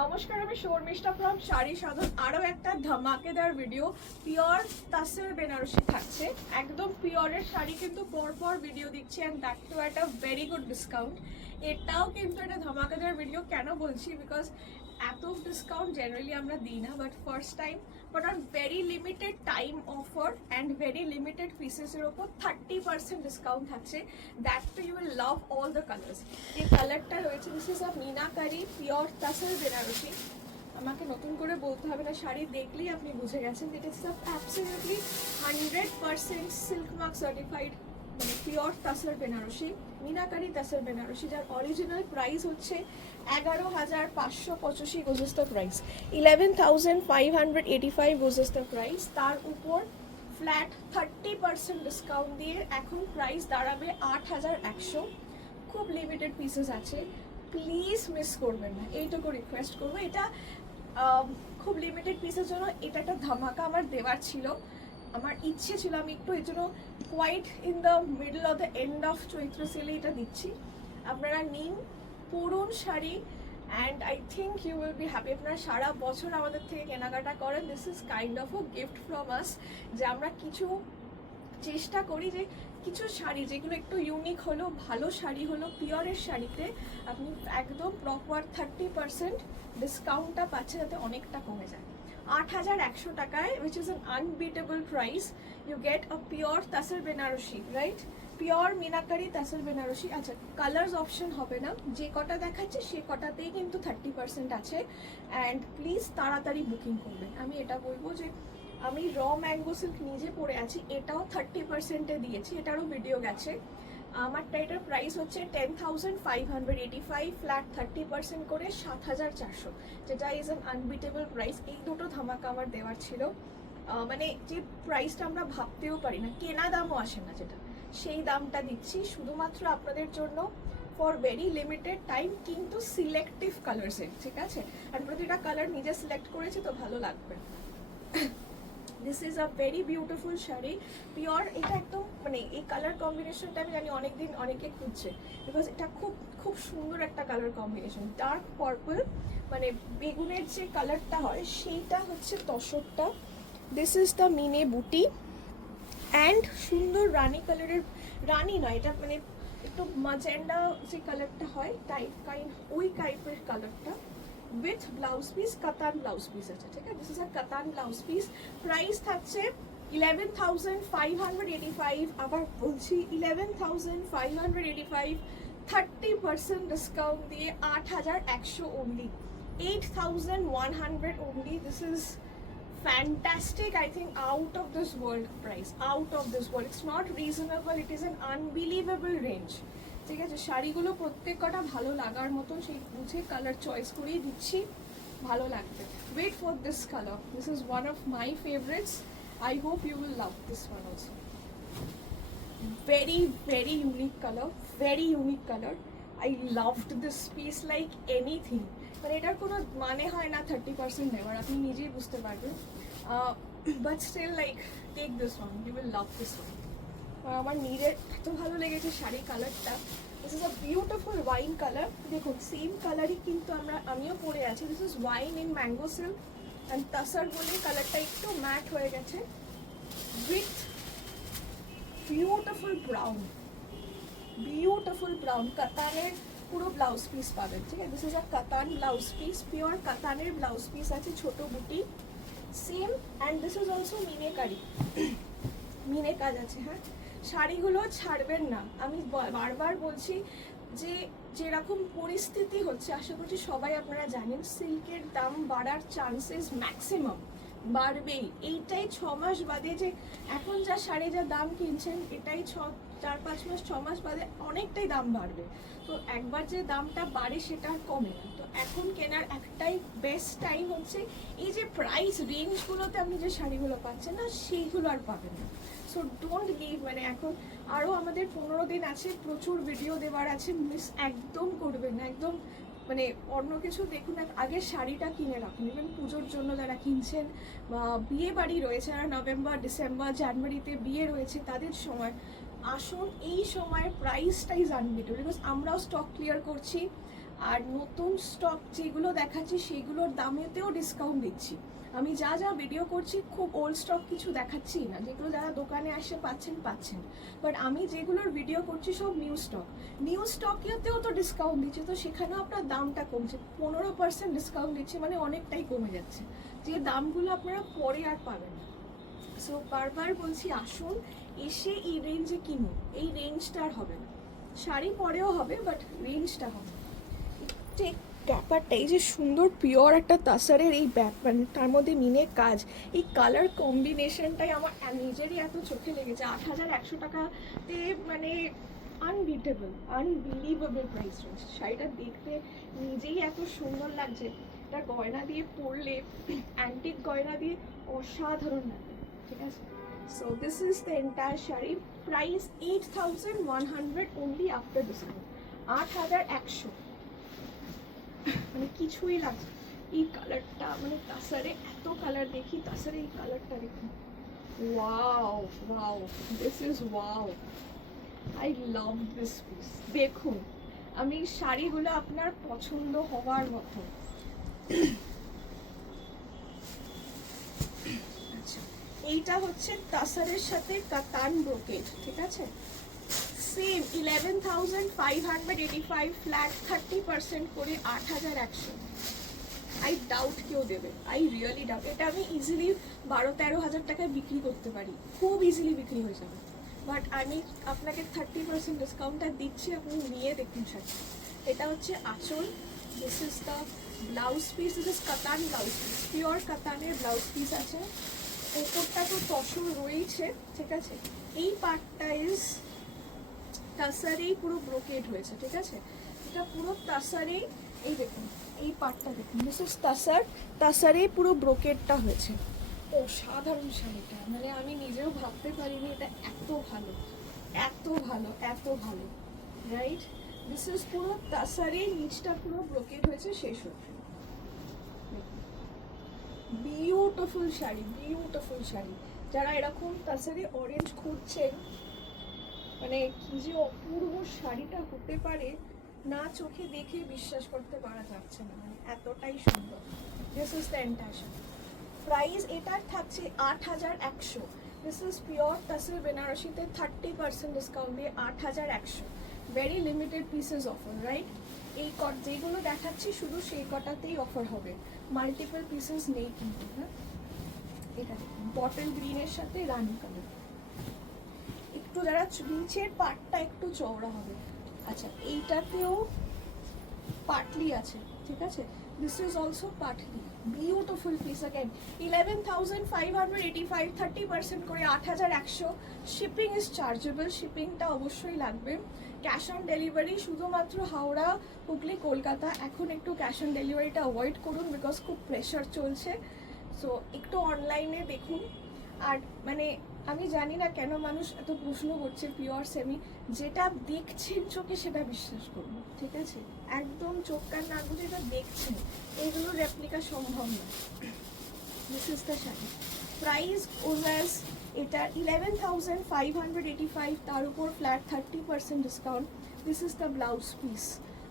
নমস্কার, আমি শর্মিষ্ঠা ফ্রম শাড়ি সাধন। আরও একটা ধামাকেদার ভিডিও পিওর তাসের বেনারসি থাকছে। একদম পিওরের শাড়ি কিন্তু পরপর ভিডিও দিচ্ছি, and that too at a very good discount. এটাও কিন্তু একটা ধামাকেদার ভিডিও। কেন বলছি? বিকজ এত ডিসকাউন্ট জেনারেলি আমরা দিই না, but first time, but on very limited time offer and very limited পিসেসের ওপর 30% ডিসকাউন্ট থাকছে। That to you will love all the colours. এই কালারটা রয়েছে, this is a meenakari pure tussar Banarasi. আমাকে নতুন করে বলতে হবে না, শাড়ি দেখলেই আপনি বুঝে গেছেন it is absolutely 100% silk mark certified, মানে পিওর তাসের বেনারসি, মিনাকারি তাসের বেনারসি, যার অরিজিনাল প্রাইস হচ্ছে 11,585 gorgeous the price, 11,585 gorgeous the price. তার উপর ফ্ল্যাট 30% ডিসকাউন্ট দিয়ে এখন প্রাইস দাঁড়াবে 8,100। খুব লিমিটেড পিসেস আছে, প্লিজ মিস করবেন না, এইটুকু রিকোয়েস্ট করবো। এটা খুব লিমিটেড পিসের জন্য এটা একটা ধামাকা আমার দেওয়ার ছিল, আমার ইচ্ছে ছিল। আমি একটু এর জন্য quite in the middle of the end of Chaitra সেলে এটা দিচ্ছি। আপনারা নিন, পরুন sari, and I think you will be happy. আপনারা সারা বছর আমাদের থেকে কেনাকাটা করেন, this is kind of a gift from us, যে আমরা কিছু চেষ্টা করি যে কিছু শাড়ি যেগুলো একটু ইউনিক হলো, ভালো শাড়ি হলো, পিওরের শাড়িতে আপনি একদম প্রপার 30% ডিসকাউন্টটা পাচ্ছে, যাতে অনেকটা কমে যায়। 8,100 টাকায়, which is an unbeatable price, you get a pure tussar Banarasi, right? Pure meenakari তাসের বেনারসি। আচ্ছা, কালার্স অপশন হবে না, যে কটা দেখাচ্ছে সে কটাতেই কিন্তু 30% আছে, অ্যান্ড প্লিজ তাড়াতাড়ি বুকিং করবেন। আমি এটা বলবো যে আমি র ম্যাঙ্গো সিল্ক নিজে পরে আছি, এটাও 30%-এ দিয়েছি, এটারও ভিডিও গেছে। আমারটা এটার প্রাইস হচ্ছে 10,585, ফ্ল্যাট 30% করে 7,400, যেটা ইজ অ্যান আনবিটেবল প্রাইস। এই দুটো ধামাকা আমার দেওয়ার ছিল, মানে যে প্রাইসটা আমরা ভাবতেও পারি না, কেনা দামও আসে না, যেটা সেই দামটা দিচ্ছি শুধুমাত্র আপনাদের জন্য ফর ভেরি লিমিটেড টাইম, কিন্তু সিলেক্টিভ কালার্সে, ঠিক আছে? আর প্রতিটা কালার নিজে সিলেক্ট করেছি, তো ভালো লাগবে। This is a very beautiful sari, pure. এটা একদম মানে এই কালার কম্বিনেশনটা আমি জানি অনেকদিন অনেকে খুঁজছে, বিকজ এটা খুব খুব সুন্দর একটা কালার কম্বিনেশন। ডার্ক পার্পল, মানে বেগুনের যে কালারটা হয় সেইটা হচ্ছে তসরটা। দিস ইজ দ্য মিনে বুটি, অ্যান্ড সুন্দর রানি কালারের, রানি নয় এটা, মানে একটু ম্যাজেন্ডা যে কালারটা হয় টাইপ কাইন্ড, ওই টাইপের কালারটা, উইথ ব্লাউজ পিস, কাতান ব্লাউজ পিস আছে, ঠিক আছে? This is a katan blouse piece. Price থাকছে 11,585, আবার বলছি 11,585, 30% ডিসকাউন্ট দিয়ে 8,100 only, 8,100 only. This is fantastic, I think out of this world price, out of this world. It's not reasonable, it is an unbelievable range, ঠিক আছে? শাড়িগুলো প্রত্যেক কটা ভালো লাগার মতন, সেই বুঝে কালার চয়েস করেই দিচ্ছি, ভালো লাগবে। Wait for this colour, this is one of my favourites, I hope you will love this one also. very very unique color, very unique color. I loved this piece like anything, মানে এটার কোনো মানে হয় না 30% নেওয়ার, আপনি নিজেই বুঝতে পারবেন, but still like take this one, you will love this one. আমার নিজের এত ভালো লেগেছে শাড়ি কালারটা। This is a beautiful wine colour, দেখুন সেম কালারই কিন্তু আমিও পরে আছি। This is wine in mango silk, and tussar বলে কালারটা একটু ম্যাট হয়ে গেছে, with beautiful brown, beautiful brown কাতানের পুরো ব্লাউজ পিস পাবেন, ঠিক আছে? This is a katan blouse piece, pure কাতানের ব্লাউজ পিস আছে, ছোট বুটি same, and this is also meenakari, মিনে কাজ আছে। হ্যাঁ, শাড়িগুলো ছাড়বেন না, আমি বারবার বলছি যে যেরকম পরিস্থিতি হচ্ছে, আশা করছি সবাই আপনারা জানেন, সিল্কের দাম বাড়ার চান্সেস ম্যাক্সিমাম বাড়বেই। এইটাই 6 মাস বাদে, যে এখন যা শাড়ি যা দাম কিনছেন, এটাই 4-5 মাস 6 মাস বাদে অনেকটাই দাম বাড়বে। তো একবার যে দামটা বাড়ে সেটা আর কমে না। তো এখন কেনার একটাই বেস্ট টাইম হচ্ছে, এই যে প্রাইস রেঞ্জগুলোতে আপনি যে শাড়িগুলো পাচ্ছেন না, সেইগুলো আর পাবেন না। সো ডোন্ট লিভ, মানে এখন আরও আমাদের 15 দিন আছে, প্রচুর ভিডিও দেওয়ার আছে, মিস একদম করবেন না, একদম মানে অন্য কিছু দেখুন না, আগে শাড়িটা কিনে রাখুন। ইভেন পুজোর জন্য যারা কিনছেন, বা বিয়ে বাড়ি রয়েছে, যারা নভেম্বর ডিসেম্বর জানুয়ারিতে বিয়ে রয়েছে, তাদের সময় আসুন, এই সময় প্রাইসটাই জানবে, বিকজ আমরাও স্টক ক্লিয়ার করছি, আর নতুন স্টক যেগুলো দেখাচ্ছি সেগুলোর দামেতেও ডিসকাউন্ট দিচ্ছি। আমি যা যা ভিডিও করছি খুব ওল্ড স্টক কিছু দেখাচ্ছি না, যেগুলো যারা দোকানে আসে পাচ্ছেন, বাট আমি যেগুলোর ভিডিও করছি সব নিউ স্টকেতেও তো ডিসকাউন্ট দিচ্ছি, তো সেখানেও আপনার দামটা কমছে, 15% ডিসকাউন্ট দিচ্ছি, মানে অনেকটাই কমে যাচ্ছে, যে দামগুলো আপনারা পরে আর পাবেন না। সো বারবার বলছি আসুন, এসে এই রেঞ্জে কিনুন, এই রেঞ্জটা আর হবে না, শাড়ি পরেও হবে বাট রেঞ্জটা হবে। ঠিক ব্যাপারটা এই যে সুন্দর পিওর একটা তাসারের এই মানে তার মধ্যে মিনে কাজ, এই কালার কম্বিনেশনটাই আমার নিজেরই এত চোখে লেগেছে। 8100 টাকাতে মানে আনবিলিভেবল প্রাইস রেঞ্জ। শাড়িটা দেখতে নিজেই এত সুন্দর লাগছে, এটা গয়না দিয়ে পরলে, অ্যান্টিক গয়না দিয়ে অসাধারণ লাগবে, ঠিক আছে। So this is the entire sari, price 8100 only after discount, 8100, মানে কিছুই লাগছে। এই কালারটা মানে তাসারে এত কালার দেখি, তাসারে এই কালারটা দেখুন, wow wow, this is wow, I love this piece. দেখুন আমি শাড়িগুলো আপনার পছন্দ হওয়ার মতো। আচ্ছা, এইটা হচ্ছে তাসারের সাথে কাতান ব্রোকেড, ঠিক আছে, সেম 11,585 ফ্ল্যাট 30% করে 8100। আই ডাউট কেউ দেবে, আই রিয়েলি ডাউট। এটা আমি ইজিলি 12-13 হাজার টাকায় বিক্রি করতে পারি, খুব ইজিলি বিক্রি হয়ে যাবে, বাট আমি আপনাকে 30% ডিসকাউন্টটা দিচ্ছি, আপনি নিয়ে দেখুন শাড়ি। এটা হচ্ছে আঁচল, this is the blouse piece, this is katan blouse piece, pure কাতানের ব্লাউজ পিস আছে। ওপরটা তো তসর রয়েছে, ঠিক আছে। এই পার্টটা ইজ তাসারেই পুরো ব্রোকেড হয়েছে, ঠিক আছে, এটা পুরো তাসারেই, এই দেখুন এই পার্টটা দেখুন, দিস ইজ তাসারেই পুরো ব্রোকেডটা হয়েছে। অসাধারণ শাড়িটা, মানে আমি নিজেও ভাবতে পারিনি এটা এত ভালো, এত ভালো, এত ভালো, রাইট। দিস ইজ পুরো তাসারেই, নিচটা পুরো ব্রোকেড হয়েছে শেষ হচ্ছে। Beautiful sari, beautiful sari. যারা এরকম তাসারে অরেঞ্জ খুঁজছেন, মানে কি যে অপূর্ব শাড়িটা হতে পারে, না চোখে দেখে বিশ্বাস করতে পারা যাচ্ছে না, মানে এতটাই সুন্দর। This is the entire sari, price এটার থাকছে 8100। This is pure Tasher বেনারসিতে 30% discount দিয়ে 8100, very limited pieces offer, right. এই যেগুলো দেখাচ্ছি শুধু সেই কটাতেই অফার হবে, মাল্টিপল পিসেস নেই কিন্তু। হ্যাঁ, এটা দেখুন বটল গ্রিনের সাথে রানি কালার, একটু যারা নিচের পার্টটা একটু চওড়া হবে। আচ্ছা, এইটাতেও পাটলি আছে, ঠিক আছে, this is also Patli, beautiful piece. Again 11,585, 30% করে 8100। শিপিং ইজ চার্জেবল, শিপিংটা অবশ্যই লাগবে। ক্যাশ অন ডেলিভারি শুধুমাত্র হাওড়া, হুগলি, কলকাতা। এখন একটু ক্যাশ অন ডেলিভারিটা অ্যাভয়েড করুন, বিকজ খুব প্রেশার চলছে, সো একটু অনলাইনে দেখুন। আর মানে আমি জানি না কেন মানুষ এত প্রশ্ন করছে পিওর সেমি, যেটা দেখছেন চোখে সেটা বিশ্বাস করুন, ঠিক আছে, একদম চোখ কান না বুঝে এটা দেখছেন, এগুলো রেপ্লিকা সম্ভব না। This is the sari, price was এটা 11,585, তার উপর flat 30% discount. This is the blouse piece,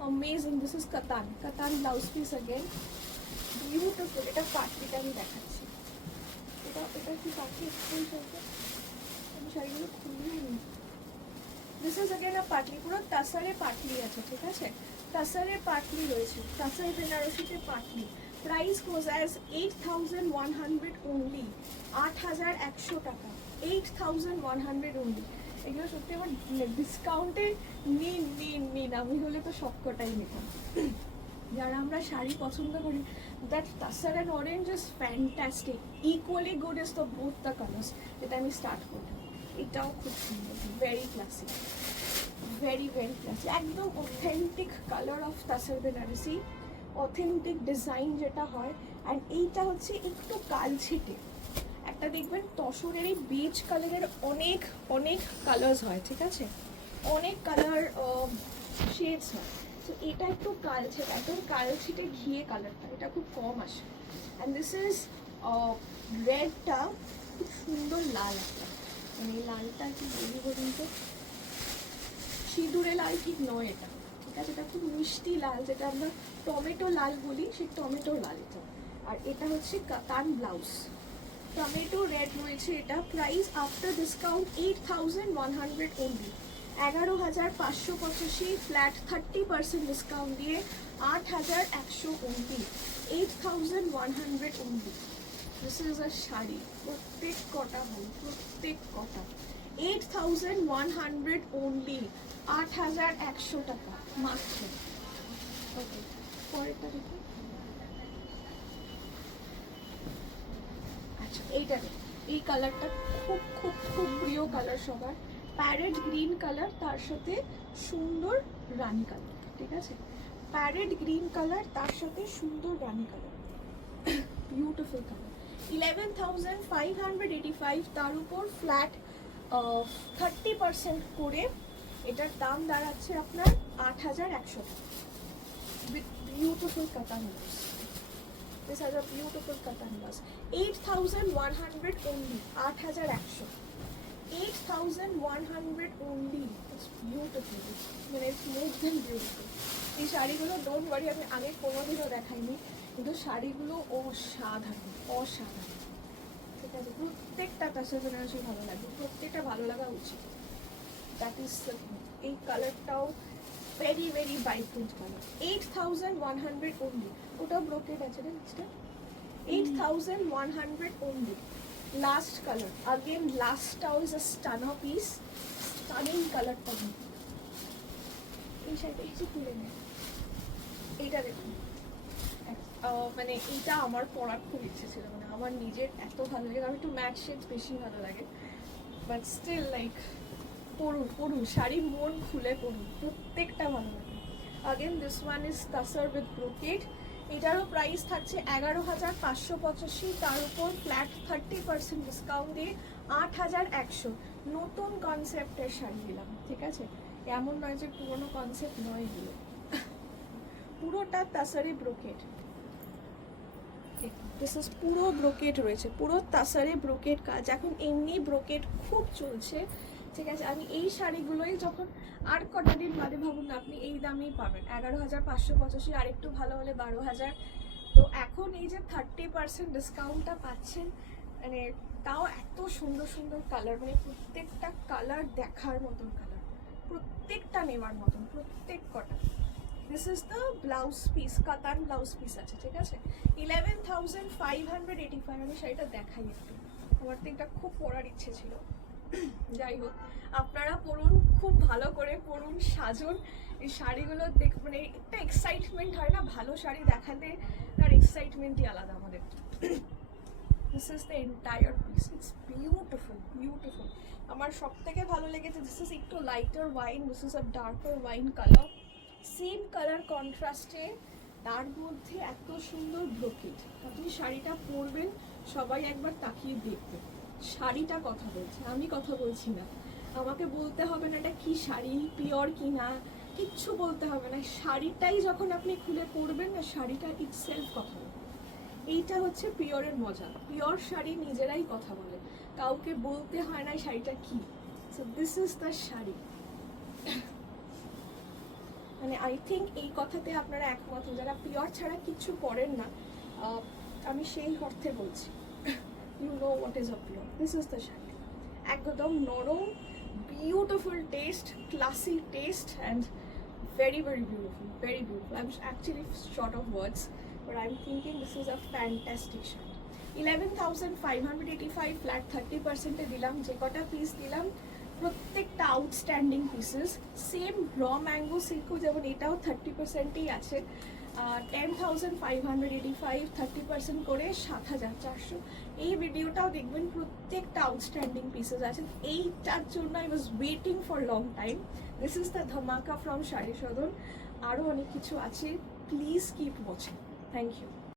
amazing, this is katan blouse piece. Again beautiful, এটা পাটলিটা আমি দেখাচ্ছি, এটা কি পাটলি ফুল চলছে, আমি শাড়িগুলো খুললেই নি। দিস ইজ अगेन আ পাটলি, পুরো তাসারে পাটলি আছে, ঠিক আছে, তাসারে পাটলি রয়েছে, তাসারে বেনারসিতে পাটলি। প্রাইস গোজ অ্যাজ 8100 অনলি, 8100 টাকা, 8100 অনলি। এগুলো সত্যি আমার ডিসকাউন্টে নিন, আমি হলে তো সবকটাই নিতাম। যারা আমরা শাড়ি পছন্দ করি, that tussar and orange is fantastic, equally good is the both the colours. যেটা আমি স্টার্ট করলাম, এটাও খুব সুন্দর, very classic, very very classic, একদম authentic colour of tussar Banarasi, authentic design যেটা হয়। অ্যান্ড এইটা হচ্ছে একটু কালছেটে, একটা দেখবেন তসরের এই বেজ কালারের অনেক অনেক কালার্স হয়, ঠিক আছে, অনেক কালার শেডস হয়, তো এটা একটু কালছে, একদম কালছিটে ঘিয়ে কালারটা, এটা খুব কম আসে। অ্যান্ড দিস ইজ রেডটা খুব সুন্দর লাল একটা, মানে এই লালটা কি বলুন তো, সিঁদুরে লাল ঠিক নয় এটা, ঠিক আছে? এটা খুব মিষ্টি লাল, যেটা আমরা টমেটো লাল বলি, সেই টমেটো লাল এটা। আর এটা হচ্ছে কাতান ব্লাউজ, টমেটো রেড রয়েছে। এটা price after discount 8100 only, 11,585 flat 30% discount দিয়ে 8,100 অনলি, 8100 অনলি। দিস ইজ আ শাড়ি, প্রত্যেক কটা হল, প্রত্যেক কটা 8100 অনলি, 8,100 টাকা মাত্র। ওকে, পরেরটা দেখুন। আচ্ছা, এইটা এই কালারটা খুব খুব খুব প্রিয় কালার সবার, প্যারেট গ্রিন কালার, তার সাথে সুন্দর রানী কালার। ঠিক আছে, প্যারেট গ্রিন কালার তার সাথে সুন্দর রানী কালার, বিউটিফুল কালার। 11,585, তার উপর ফ্ল্যাট 30% করে এটার দাম দাঁড়াচ্ছে আপনার 8,100 টাকা, উইথ বিউটিফুল কাতান blouse. This has a beautiful cotton blouse. 8,100 only, 8,100, 8,100 only. It's beautiful. মানে it's more than beautiful. এই শাড়িগুলো ডোন্ট ওয়ারি, আমি আগে কোনোদিনও দেখাইনি, কিন্তু শাড়িগুলো অসাধারণ, অসাধারণ। ঠিক আছে, প্রত্যেকটা কাছে বেনারসি ভালো লাগে, প্রত্যেকটা ভালো লাগা উচিত। দ্যাট ইজ এই কালারটাও very very vibrant colour. 8,100 only, ওটা ব্রোকেড আছে রে নিচটা। 8,100 only, লাস্ট কালার। अगेन লাস্টটাও is a stunner piece, stunning কালারটা। এই শাড়িটা কিছু খুলে নেই, এইটা দেখুন। মানে এইটা আমার পরার খুব ইচ্ছে ছিল, মানে আমার নিজের এত ভালো লাগে, আমি একটু ম্যাট শেডস বেশি ভালো লাগে, বাট স্টিল লাইক পরুন পরুন, শাড়ি মন খুলে পরুন, প্রত্যেকটা ভালো লাগে। Again this one is তাসার with brocade, এটারও প্রাইস থাকছে 11,585, তার উপর ফ্ল্যাট 30% ডিসকাউন্ট দিয়ে 8,100। নতুন কনসেপ্টের শাড়ি দিলাম, ঠিক আছে, এমন নয় যে পুরোনো কনসেপ্ট নয় এগুলো, পুরোটা তাসারি ব্রোকেড। দিস ইজ পুরো ব্রোকেড রয়েছে, পুরো তাসারে ব্রোকেড কাজ। এখন এমনি ব্রোকেড খুব চলছে, ঠিক আছে। আমি এই শাড়িগুলোই যখন আর কটা দিন বাদে ভাবুন না, আপনি এই দামেই পাবেন, 11,585, আর একটু ভালো হলে 12,000। তো এখন এই যে 30% ডিসকাউন্টটা পাচ্ছেন, মানে তাও এত সুন্দর সুন্দর কালার, মানে প্রত্যেকটা কালার দেখার মতন কালার, প্রত্যেকটা নেওয়ার মতন, প্রত্যেক কটা। This is the blouse piece, কাতান ব্লাউজ পিস আছে, ঠিক আছে। 11,585, আমি শাড়িটা দেখাই একটু, আমার তো এটা খুব পরার ইচ্ছে ছিল। যাই হোক, আপনারা পরুন, খুব ভালো করে পরুন, সাজুন। এই শাড়িগুলো দেখ, মানে একটা এক্সাইটমেন্ট হয় না, ভালো শাড়ি দেখাতে, তার এক্সাইটমেন্টই আলাদা আমাদের। This is the entire piece, it's beautiful beautiful. আমার সব থেকে ভালো লেগেছে, দিস ইজ একটু lighter wine, this is a darker wine colour, same colour কন্ট্রাস্টে, তার মধ্যে এত সুন্দর ব্রোকেড। আপনি শাড়িটা পরবেন, সবাই একবার তাকিয়ে দেখবেন, শাড়িটা কথা বলছে, আমি কথা বলছি না। আমাকে বলতে হবে না এটা কি শাড়ি, পিওর কি না, কিচ্ছু বলতে হবে না। শাড়িটাই যখন আপনি খুলে পরবেন না, শাড়িটা ইটসেলফ কথা বলবে। এইটা হচ্ছে পিওরের মজা, পিওর শাড়ি নিজেরাই কথা বলে, কাউকে বলতে হয় না শাড়িটা কি। So this is the sari. মানে আই থিঙ্ক এই কথাতে আপনারা একমত, যারা পিওর ছাড়া কিছু পরেন না, আমি সেই অর্থে বলছি। You know what is a pure. This is the sari, একদম নরম, beautiful taste, classy taste, and very very beautiful, very beautiful. I'm actually short of words, but I'm thinking this is a fantastic sari. 11,585 flat 30% এ দিলাম, যে কটা piece দিলাম প্রত্যেকটা outstanding pieces. Same র mango সিল্কও যেমন এটাও 30%ই আছে। 10,585, 30% করে 7,400। এই ভিডিওটাও দেখবেন, প্রত্যেকটা আউটস্ট্যান্ডিং পিসেস আছে। এইটার জন্য I was waiting for long time. This is the dhamaka from Saree Sadan. আরও অনেক কিছু আছে, please keep watching. Thank you.